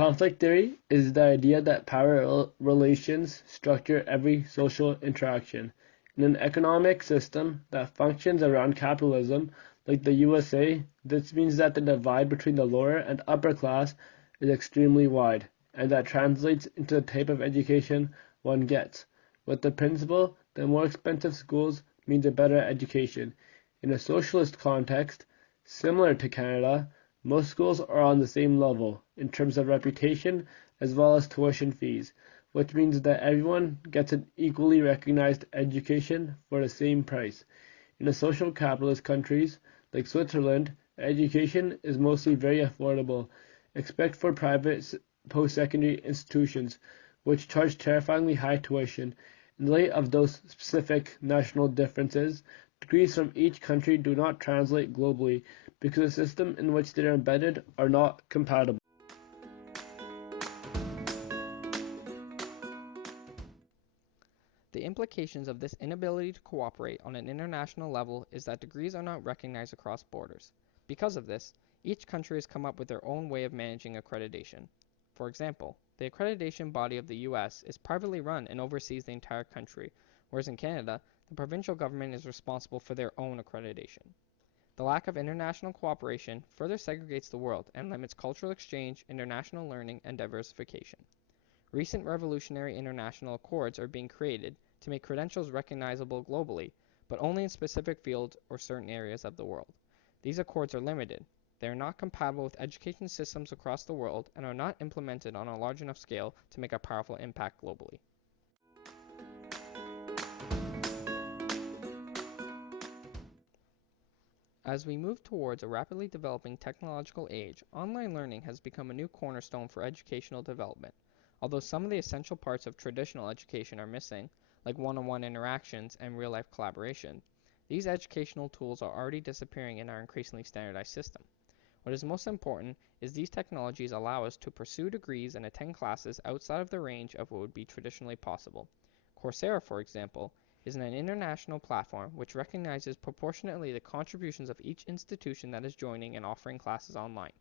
Conflict theory is the idea that power relations structure every social interaction. In an economic system that functions around capitalism, like the USA, this means that the divide between the lower and upper class is extremely wide, and that translates into the type of education one gets. With the principle that more expensive schools means a better education. In a socialist context, similar to Canada, most schools are on the same level in terms of reputation as well as tuition fees, which means that everyone gets an equally recognized education for the same price. In the social capitalist countries like Switzerland, education is mostly very affordable, except for private post-secondary institutions, which charge terrifyingly high tuition. In light of those specific national differences, degrees from each country do not translate globally because the system in which they are embedded are not compatible. The implications of this inability to cooperate on an international level is that degrees are not recognized across borders. Because of this, each country has come up with their own way of managing accreditation. For example, the accreditation body of the US is privately run and oversees the entire country, whereas in Canada, the provincial government is responsible for their own accreditation. The lack of international cooperation further segregates the world and limits cultural exchange, international learning, and diversification. Recent revolutionary international accords are being created to make credentials recognizable globally, but only in specific fields or certain areas of the world. These accords are limited. They are not compatible with education systems across the world and are not implemented on a large enough scale to make a powerful impact globally. As we move towards a rapidly developing technological age, online learning has become a new cornerstone for educational development. Although some of the essential parts of traditional education are missing, like one-on-one interactions and real-life collaboration, these educational tools are already disappearing in our increasingly standardized system. What is most important is these technologies allow us to pursue degrees and attend classes outside of the range of what would be traditionally possible. Coursera, for example, is an international platform which recognizes proportionately the contributions of each institution that is joining and offering classes online.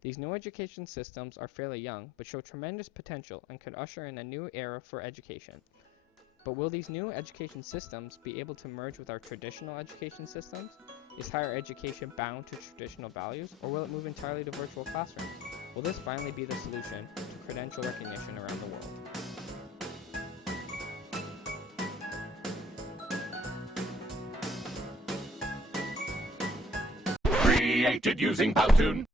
These new education systems are fairly young, but show tremendous potential and could usher in a new era for education. But will these new education systems be able to merge with our traditional education systems? Is higher education bound to traditional values, or will it move entirely to virtual classrooms? Will this finally be the solution to credential recognition around the world? Created using Powtoon.